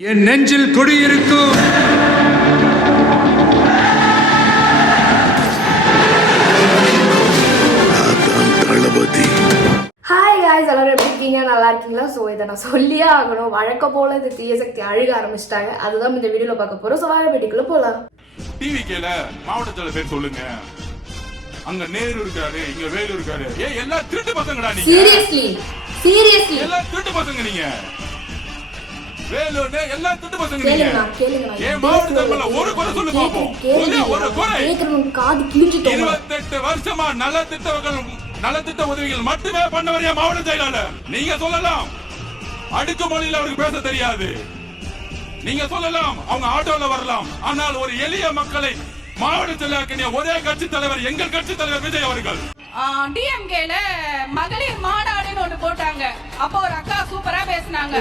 என் நெஞ்சில் குடியிருக்கும் தளபதி. Hi guys, எல்லாரும் எப்படி இருக்கீங்க? நல்லா இருக்கீங்களா? ஸோ இதை நான் சொல்லியே ஆகணும். வழக்கம் போல இந்த தீய சக்தி அழுக ஆரம்பிச்சிட்டாங்க. அதுதான் இந்த வீடியோல பார்க்க போறோம். ஸோ வார வீட்டுக்குள்ள போலாம். டிவிக்கேல மாவட்டத்துல பேர் சொல்லுங்க. அங்க நேரு இருக்காரு, இங்க வேலு இருக்காரு. ஏன் எல்லா திருட்டு பசங்கடா நீங்க? சீரியஸ்லி எல்லா திருட்டு பசங்க நீங்க. வேலுனே எல்லா திருட்டு பசங்க நீங்க. கேளுங்க. ஏன் மாவட்டத்துல ஒரு குறை சொல்லு பாப்போம். ஒரு குறை. காது கிழிஞ்சிட்டோம். 28 வருஷமா நலத்திட்ட உதவிகள் மட்டுமே பண்ணவர் என் மாவட்ட செயலாளர். நீங்க சொல்லலாம் அடுக்குமொழியில் அவருக்கு பேச தெரியாது. நீங்க சொல்லலாம் அவங்க ஆட்டோல வரலாம். ஆனால் ஒரு எளிய மக்களை மாவட்ட செயலாளர் ஒரே கட்சி தலைவர் எங்கள் கட்சி தலைவர் விஜய் அவர்கள். டிஎம்கேல மகளிர் மாநாடுன்னு ஒண்ணு போட்டாங்க. அப்போ ஒரு அக்கா சூப்பரா பேசினாங்க.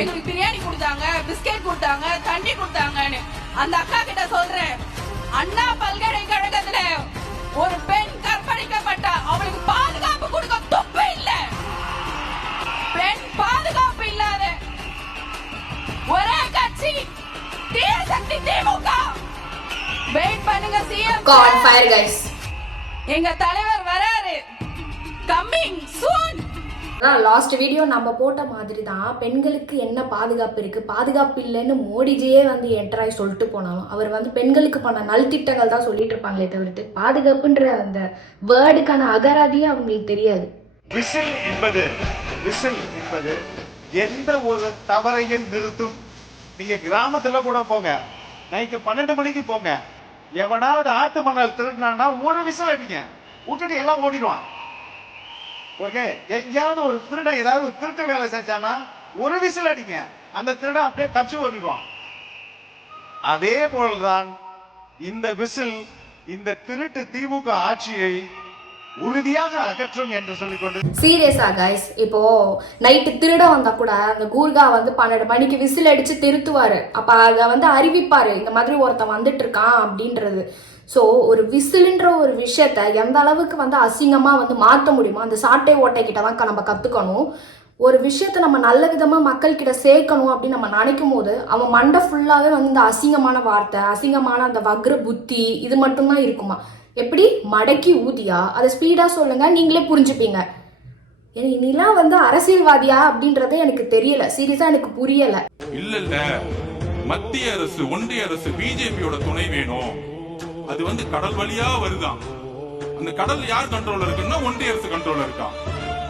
எங்களுக்கு பிரியாணி கொடுத்தாங்க, பிஸ்கெட் கொடுத்தாங்க, தண்ணி கொடுத்தாங்கன்னு. அந்த அக்கா கிட்ட சொல்றேன், அண்ணா பல்கலைக்கழகத்துல ஒரு பெண் கற்பழிக்கப்பட்டா அவளுக்கு பாதுகாப்பு கொடுக்க துப்பு இல்ல. பெண் பாதுகாப்பு இல்லாத ஒரே கட்சி தீய சக்தி திமுக. வெயிட் பண்ணுங்க சிஎம். காட் ஃபயர் गाइस. எங்க தலைவர் வராரு. Coming soon. லாஸ்ட் வீடியோ நம்ம போட்ட மாதிரி தான் பெண்களுக்கு என்ன பாதுகாப்பு இருக்கு, பாதுகாப்பு இல்லைன்னு மோடிஜியே வந்து என்ட்ராய் சொல்லிட்டு போனாலும் அவர் வந்து பெண்களுக்கு பண்ண நல்திட்டங்கள் தான் சொல்லிட்டு இருப்பாங்களே தவிர்த்து பாதுகாப்புன்ற அந்த வேர்டுக்கான அகராதியே அவங்களுக்கு தெரியாது. விசில் என்பது எந்த ஒரு தவறையும் நிறுத்தும். நீங்க கிராமத்துல கூட போங்க, நைட்டு 12 மணிக்கு போங்க, எவனாவது ஆத்து மணல் திருடினா ஒரு விசில் அடிங்க, விட்டுட்டு எல்லாம் ஓடிடுவான். ஓகே, எங்கேயாவது ஒரு திருட ஏதாவது ஒரு திருட்டு வேலை செஞ்சானா ஒரு விசில் அடிங்க, அந்த திருட அப்படியே தப்பிச்சு ஓடிடுவான். அதே போலதான் இந்த விசில் இந்த திருட்டு திமுக ஆட்சியை உறுதியாக அகற்றும் என்று சொல்லிக்கொண்டு சீரியஸா கைஸ், இப்போ நைட்டு திருட வந்தா கூட அந்த கூர்கா வந்து 12 மணிக்கு விசில் அடிச்சு திருத்துவாரு. அப்ப அத வந்து அறிவிப்பாரு, இந்த மாதிரி ஒருத்தன் வந்துட்டு இருக்கான் அப்படின்றது. ஸோ ஒரு விசிலுன்ற ஒரு விஷயத்த எந்த அளவுக்கு வந்து அசிங்கமா வந்து மாற்ற முடியுமோ அந்த சாட்டை ஓட்டை கிட்ட தான் நம்ம கத்துக்கணும். ஒரு விஷயத்த நம்ம நல்ல விதமா மக்கள் கிட்ட சேர்க்கணும் அப்படின்னு நம்ம நினைக்கும் போது அவன் மண்டை ஃபுல்லாவே வந்து இந்த அசிங்கமான வார்த்தை, அசிங்கமான அந்த வக்ர புத்தி இது மட்டும்தான் இருக்குமா. எப்படி மடக்கி ஊதியா அதை ஸ்பீடா சொல்லுங்க, நீங்களே புரிஞ்சுப்பீங்க. நீலாம் வந்து அரசியல்வாதியா அப்படின்றதே எனக்கு தெரியல. சீரியஸா எனக்கு புரியல. இல்ல மத்திய அரசு ஒன்றிய அரசு பிஜேபியோட துணை வேணும். அது வந்து கடல் வழியா வருதான். அந்த கடல் யார் கண்ட்ரோல்ல இருக்குன்னா ஒன்றிய அரசு கண்ட்ரோல்ல இருக்கா.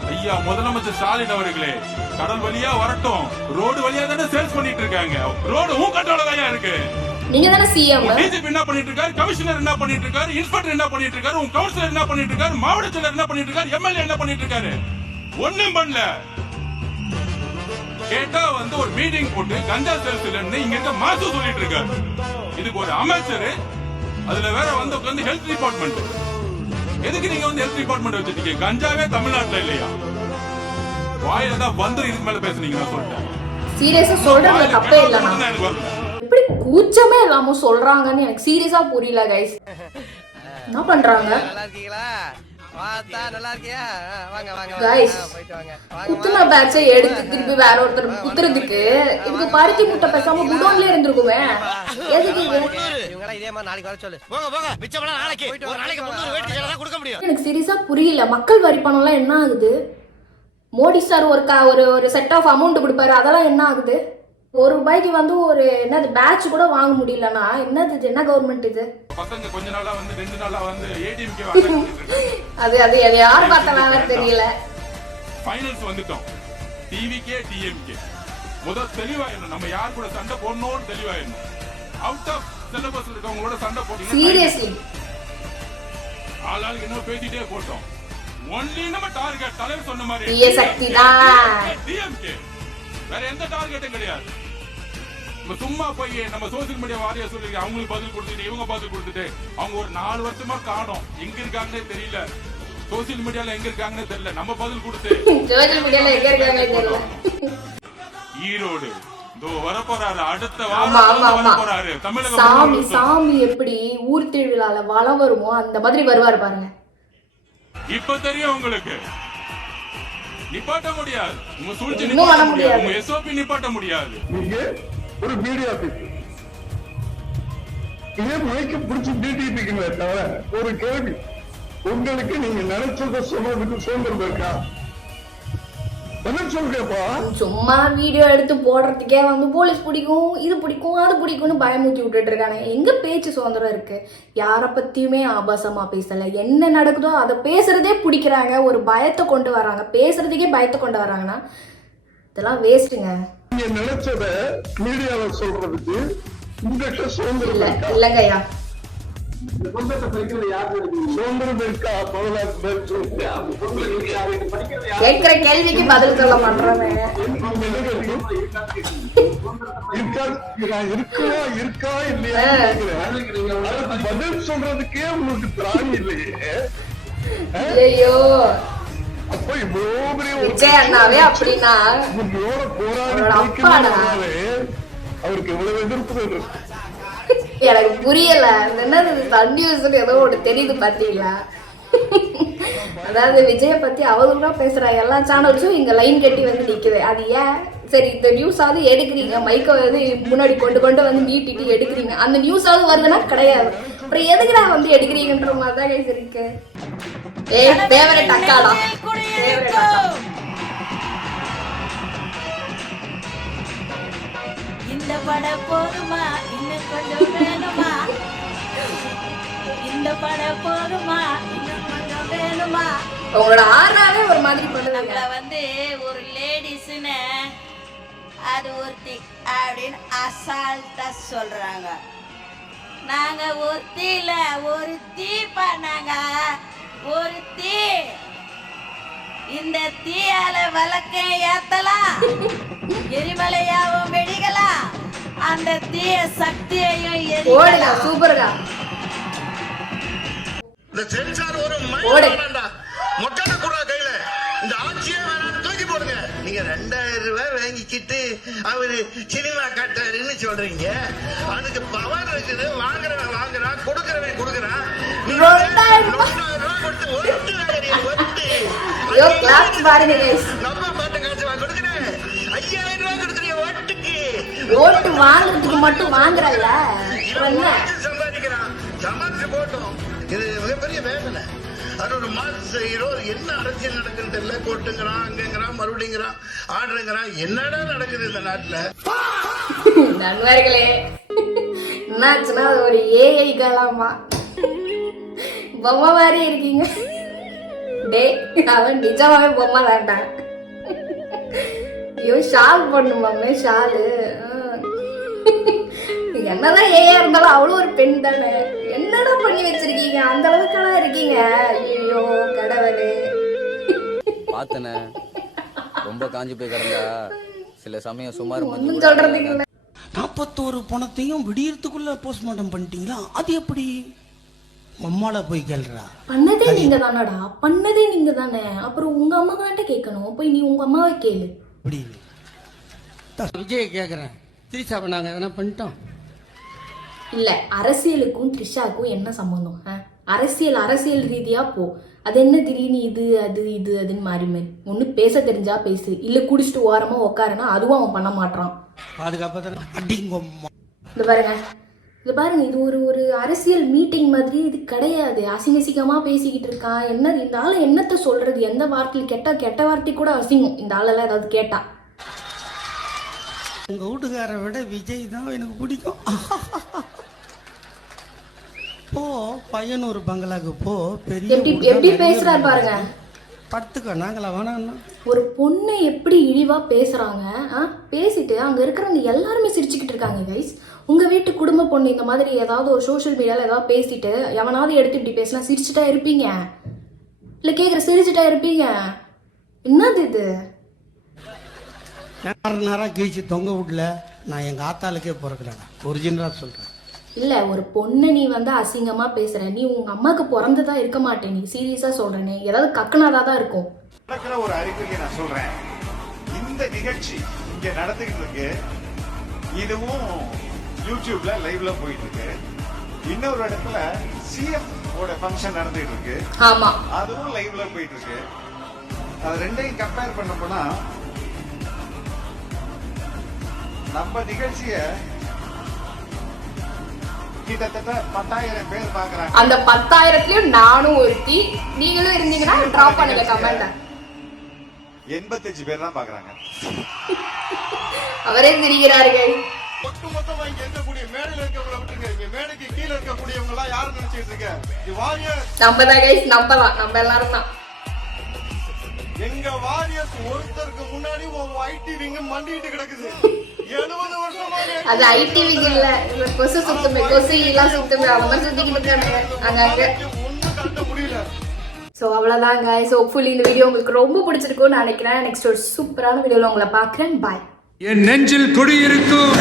ஐயா முதலமைச்சர் ஸ்டாலின் அவர்களே, கடல் வழியா வரட்டும், ரோடு வழியா தானே சேல்ஸ் பண்ணிட்டு இருக்காங்க. ரோடு உன் கண்ட்ரோல்ல தான் இருக்கு. நீங்க தானே சிஎம். டிஜிபி என்ன பண்ணிட்டு இருக்காரு, கமிஷனர் என்ன பண்ணிட்டு இருக்காரு, இன்ஸ்பெக்டர் என்ன பண்ணிட்டு இருக்காரு, உங்க கவுன்சிலர் என்ன பண்ணிட்டு இருக்காரு, மாவட்ட செயலர் என்ன பண்ணிட்டு இருக்காரு, எம்எல்ஏ என்ன பண்ணிட்டு இருக்காரு, ஒண்ணும் பண்ணல. கேட்டா வந்து ஒரு மீட்டிங் போட்டு கஞ்சா சேல்ஸ் இல்லன்னு இங்க இருக்க மாசு சொல்லிட்டு இருக்காரு. இதுக்கு ஒரு அமைச்சர், அதுல வேற வந்து உட்கார்ந்து ஹெல்த் டிபார்ட்மெண்ட். எதுக்கு நீங்க வந்து ஹெல்த் டிபார்ட்மெண்ட் வச்சிருக்கீங்க? கஞ்சாவே தமிழ்நாட்டுல இல்லையா? வாயில தான் வந்து இதுக்கு மேல பேசுனீங்க சொல்லிட்டேன். சீரியஸா சொல்றது தப்பே இல்லனா எப்படி கூச்சமே இல்லாம சொல்றாங்கன்னு எனக்கு சீரியஸா புரியல கைஸ். என்ன பண்றாங்க? நல்லா இருக்கீங்களா? வாடா நல்லா இருக்கியா? வாங்க வாங்க கைஸ், போயிட்டு வாங்க. குத்துன பேட்சை எடுத்து திருப்பி வேற ஒருத்தர் குத்துறதுக்கு இதுக்கு பருத்தி முட்டை பேசாம குடோன்ல இருந்திருக்குமே. எதுக்கு இது? இவங்களா இதே மாதிரி நாளைக்கு வர சொல்லு. போங்க போங்க, மிச்சம்லாம் நாளைக்கு. ஒரு நாளைக்கு 300 வேட்டி சேலை தான் கொடுக்க முடியும். எனக்கு சீரியஸா புரியல. மக்கள் வரி பணம் எல்லாம் என்ன ஆகுது? மோடி சார் ஒரு செட் ஆஃப் அமௌண்ட் கொடுப்பாரு, அதெல்லாம் என்ன ஆகுது? ₹1 வந்து ஒரு என்னது பேட்ச் கூட வாங்க முடியலனா என்னது? இது என்ன கவர்மெண்ட் இது? பசங்க கொஞ்ச நாளா வந்து 2 நாளா வந்து ஏடிஎம்கே வாங்க அது யார் பார்த்தானே தெரியல. ஃபைனல்ஸ் வந்துட்டோம். டிவிகே டிஎம்கே முதல் தெளிவாயிரணும். நம்ம யார் கூட சண்டை போடணும்னு தெளிவாயிரணும். அவுட் ஆஃப் சிலபஸ் இருக்கவங்களோட சண்டை போட்டீங்க. சீரியஸ்லி ஆளாளுக்கு என்ன பேசிட்டே போட்டோம். ஒன்லி நம்ம டார்கெட் தலைவர் சொன்ன மாதிரி தீய சக்தி தான். டிஎம்கே வேற எந்த டார்கெட்டும் கிடையாது. நம்ம சும்மா போய் நம்ம சோசியல் மீடியா வாரியா சொல்லி அவங்களுக்கு பதில் கொடுத்துட்டு இவங்க பதில் கொடுத்துட்டு அவங்க ஒரு 4 வருஷமா காணோம். எங்க இருக்காங்கன்னே தெரியல. சோசியல் மீடியால எங்க இருக்காங்கன்னே தெரியல. நம்ம பதில் கொடுத்து சோசியல் மீடியால எங்க இருக்காங்கன்னே தெரியல. ஈரோடு வர போறாரு, அடுத்த ஆமா வாரம் போறாரு. தமிழக சாமி எப்படி ஊர் திருவிழால வளம் வருமோ அந்த மாதிரி வருவாரு பாருங்க. இப்ப தெரியும் உங்களுக்கு. நிப்பாட்ட முடியாது. உங்க சூழ்ச்சி நிப்பாட்ட முடியாது. உங்க எஸ்ஓபி நிப்பாட்ட முடியாது. ஒரு மீடியா பீப்புள் இதே மைக்க பிடிச்சு டிடிபிக்குமே தவிர ஒரு கேள்வி, உங்களுக்கு நீங்க நினைச்சத சொல்றதுக்கு சுதந்திரம் இருக்கா? என்ன சொல்றப்பா? சும்மா வீடியோ எடுத்து போடுறதுக்கே வந்து போலீஸ் பிடிக்கும், இது பிடிக்கும், அது பிடிக்கும்னு பயமுத்தி விட்டுட்டு இருக்காங்க. எங்க பேச்சு சுதந்திரம் இருக்கு? யாரை பத்தியுமே ஆபாசமா பேசல. என்ன நடக்குதோ அதை பேசுறதே பிடிக்கிறாங்க. ஒரு பயத்தை கொண்டு வராங்க, பேசுறதுக்கே பயத்தை கொண்டு வராங்கன்னா இதெல்லாம் வேஸ்ட்டுங்க. நீங்க நினைச்சத மீடியாவை சொல்றதுக்கு உங்ககிட்ட சுதந்திரம் இல்ல இருக்கா? இல்லங்கய்யா, சுதந்திரம் இருக்கா? கேட்கிற கேள்விக்கு பதில் சொல்ல மாட்டேன். இருக்கா இல்லையா பதில் சொல்றதுக்கே உங்களுக்கு திராணி இல்லையே. ஐயோ, அப்ப இவ்வளவு பெரிய விஜய் அண்ணாவே அப்படின்னா போராடி அப்பாடா. அவருக்கு இவ்வளவு எதிர்ப்பு எனக்கு புரியல. என்னது சன் நியூஸ்னு ஏதோ ஒன்று தெரியுது பார்த்தீங்களா? அதாவது விஜயை பத்தி அவதூறா பேசுற எல்லா சேனல்ஸும் இங்க லைன் கட்டி வந்து நிக்குது. அது ஏன்? சரி, இந்த நியூஸாவது எடுக்கிறீங்க, மைக்கை வந்து முன்னாடி கொண்டு கொண்டு வந்து நீட்டிட்டு எடுக்கிறீங்க, அந்த நியூஸாவது வருதுன்னா கிடையாது. அப்புறம் எதுக்குடா வந்து எடுக்கிறீங்கன்ற மாதிரி தான் கைஸ் இருக்கு. ஃபேவரட் அக்காடா, ஃபேவரட் அக்கா. இந்த பட போதுமா, இன்னும் கொஞ்சம் வேணுமா? இந்த பட போதுமா, இன்னும் கொஞ்சம் வேணுமா? உங்களோட ஆறாவே ஒரு மாதிரி பண்ணுவாங்க. நம்மள வந்து ஒரு லேடிஸ்னு அது ஒருத்தி அப்படின்னு அசால்ட்டா சொல்றாங்க. நாங்க ஒருத்தில ஒரு தீ பண்ணாங்க, ஒரு தீ. இந்த தீயால வழக்க ஏத்தலாம், எரிமலையாவும் வெடிக்கலாம், அந்த தீய சக்தியையும் எரிக்கலாம். சூப்பர்டா. இந்த சென்சார் ஒரு ஓடு. மொட்டை கூட கையில இந்த ஆட்சியே வேணாம், தூக்கி போடுங்க. நீங்க 2000 ரூபாய் வாங்கிக்கிட்டு அவரு சினிமா காட்டாருன்னு சொல்றீங்க. அதுக்கு பவர் இருக்குது. வாங்குறவன் வாங்குறான், கொடுக்கறவன் கொடுக்கறான். 2000 ரூபாய் கொடுத்து ஒட்டு ஒட்டு ஐயோ, கிளாஸ் பாருங்க கைஸ். நம்ம பாட்டு காசு கொடுக்குறேன். 5000 ரூபாய் கொடுக்குறீங்க ஓட்டுக்கு. ஓட்டு வாங்குறதுக்கு மட்டும் வாங்குறல்ல, என்ன சம்பாதிக்கிறான், சம்பாதிச்சு போட்டோம். இது மிகப்பெரிய வேதனை. அது ஒரு மாச ஹீரோ என்ன அரசியல் நடக்குன்னு தெரியல. கோட்டுங்கிறான், அங்கங்கிறான், மறுபடிங்கிறான், ஆர்டருங்கிறான். என்னடா நடக்குது இந்த நாட்டுல? நண்பர்களே, என்னாச்சுன்னா அது ஒரு ஏஐ கலாமா பொம்மை மாதிரி இருக்கீங்க. டே, அவன் நிஜமாவே பொம்மை தான்டான். ஐயோ, ஷால் பண்ணுமாமே, ஷாலு. என்னதான் ஏயா இருந்தாலும் அவ்வளோ ஒரு பெண் தானே. என்னடா பண்ணி வச்சிருக்கீங்க? அந்த அளவுக்கெல்லாம் இருக்கீங்க. ஐயோ கடவுளே. பார்த்தனே, ரொம்ப காஞ்சி போய் கிடந்தா சில சமயம் சுமார் ஒன்றும் சொல்றதுக்கு இல்லை. 41 பணத்தையும் விடியறதுக்குள்ள போஸ்ட்மார்ட்டம் பண்ணிட்டீங்களா? அது எப்படி? அம்மால போய் கேள்றா. பண்ணதே நீங்க தானடா, பண்ணதே நீங்க தானே. அப்புறம் உங்க அம்மா கிட்ட கேட்கணும். போய் நீ உங்க அம்மாவை கேளு. அப்படி விஜய் கேக்குறேன், திரிசா பண்ணாங்க எதனா பண்ணிட்டோம்? இல்ல, அரசியலுக்கும் த்ரிஷாக்கும் என்ன சம்பந்தம்? அரசியல் ரீதியா போ. அது என்ன திடீர்னு இது அது இது அதுன்னு மாறி மாறி. ஒண்ணு பேச தெரிஞ்சா பேசு, இல்ல குடிச்சிட்டு ஓரமா உட்காருன்னா அதுவும் அவன் பண்ண மாட்டான். பாதுகாப்பா அடிங்கம்மா. இது பாருங்க, இது ஒரு அரசியல் மீட்டிங் மாதிரி இது கிடையாது. அசிங்கமா பேசிக்கிட்டு இருக்கான். என்ன இந்த ஆளை என்னத்த சொல்றது? எந்த வார்த்தையில் கெட்ட வார்த்தை கூட அசிங்கம் இந்த ஆளெல்லாம் ஏதாவது கேட்டா. உங்க வீட்டுக்கார விட விஜய் தான் எனக்கு பிடிக்கும். போ பையனூர் பங்களாக்கு போ. பெரிய எப்படி பேசுறாரு பாருங்க. படுத்துக்க, நாங்களா வேணாம். ஒரு பொண்ணை எப்படி இழிவா பேசுறாங்க. பேசிட்டு அங்க இருக்கிறவங்க எல்லாருமே சிரிச்சுக்கிட்டு இருக்காங்க கைஸ். உங்க வீட்டு குடும்ப பொண்ணு இந்த மாதிரி ஏதாவது ஒரு சோஷியல் மீடியால ஏதாவது பேசிட்டு எவனாவது எடுத்து இப்படி பேசினா சிரிச்சுட்டா இருப்பீங்க? இல்ல கேக்குற சிரிச்சுட்டா இருப்பீங்க? என்னது இது? நேரா கீழ்ச்சி தொங்க விடல. நான் எங்க ஆத்தாளுக்கே பிறக்கலடா, ஒரிஜினலா சொல்றேன். இல்ல, ஒரு பொண்ணை நீ வந்து அசிங்கமா பேசுற. நீ உங்க அம்மாக்கு பிறந்ததா இருக்க மாட்டேன். நீ சீரியஸா சொல்றேனே, ஏதாவது கக்குனாதான் இருக்கும். ஒரு அறிகுறியை நான் சொல்றேன். இந்த நிகழ்ச்சி இங்க நடந்துகிட்டு இருக்கு. இதுவும் யூடியூப்ல லைவ்ல போயிட்டு இருக்கு. இன்னொரு இடத்துல சிஎம் ஓட ஃபங்க்ஷன் நடந்துட்டு இருக்கு. ஆமா, அதுவும் லைவ்ல போயிட்டு இருக்கு. அது ரெண்டையும் கம்பேர் பண்ண போனா நம்ம நிகழ்ச்சிய கிட்டத்தட்ட 10,000 பேர் பாக்குறாங்க. அந்த 10,000லயும் நானும் ஒருத்தி, நீங்களும் இருந்தீங்கன்னா டிராப் பண்ணுங்க கமெண்ட். 85 பேர் தான் பாக்குறாங்க. அவரே சிரிக்கிறார்கள். ஒட்டுமொத்தமா இங்க இருக்கக்கூடிய மேடையில இருக்கவங்கள விட்டுருங்க, இங்க மேடைக்கு கீழே இருக்கக்கூடியவங்க எல்லாம் யாரும் நினைச்சிட்டு இருக்க? இது வாரியர். நம்ம தான் கைஸ், நம்ம எல்லாரும் தான். எங்க வாரியர்ஸ் ஒருத்தருக்கு முன்னாடி ஒரு ஐடி விங் மண்டிட்டு கிடக்குது. 70 வருஷமா அது ஐடி விங் இல்ல, கொசு சுத்துமே, கொசு எல்லாம் சுத்துமே, அவங்க சுத்திக்கிட்டு இருக்காங்க அங்க. ஒண்ணும் கட்ட முடியல. ஸோ அவ்வளோதான் கைஸ். ஹோப்ஃபுல்லி இந்த வீடியோ உங்களுக்கு ரொம்ப பிடிச்சிருக்கும்னு நினைக்கிறேன். நெக்ஸ்ட் ஒரு சூப்பரான வீடியோவில் உங்களை பார்க்குறேன். பாய். என் நெஞ்சில் குடியிருக்கும்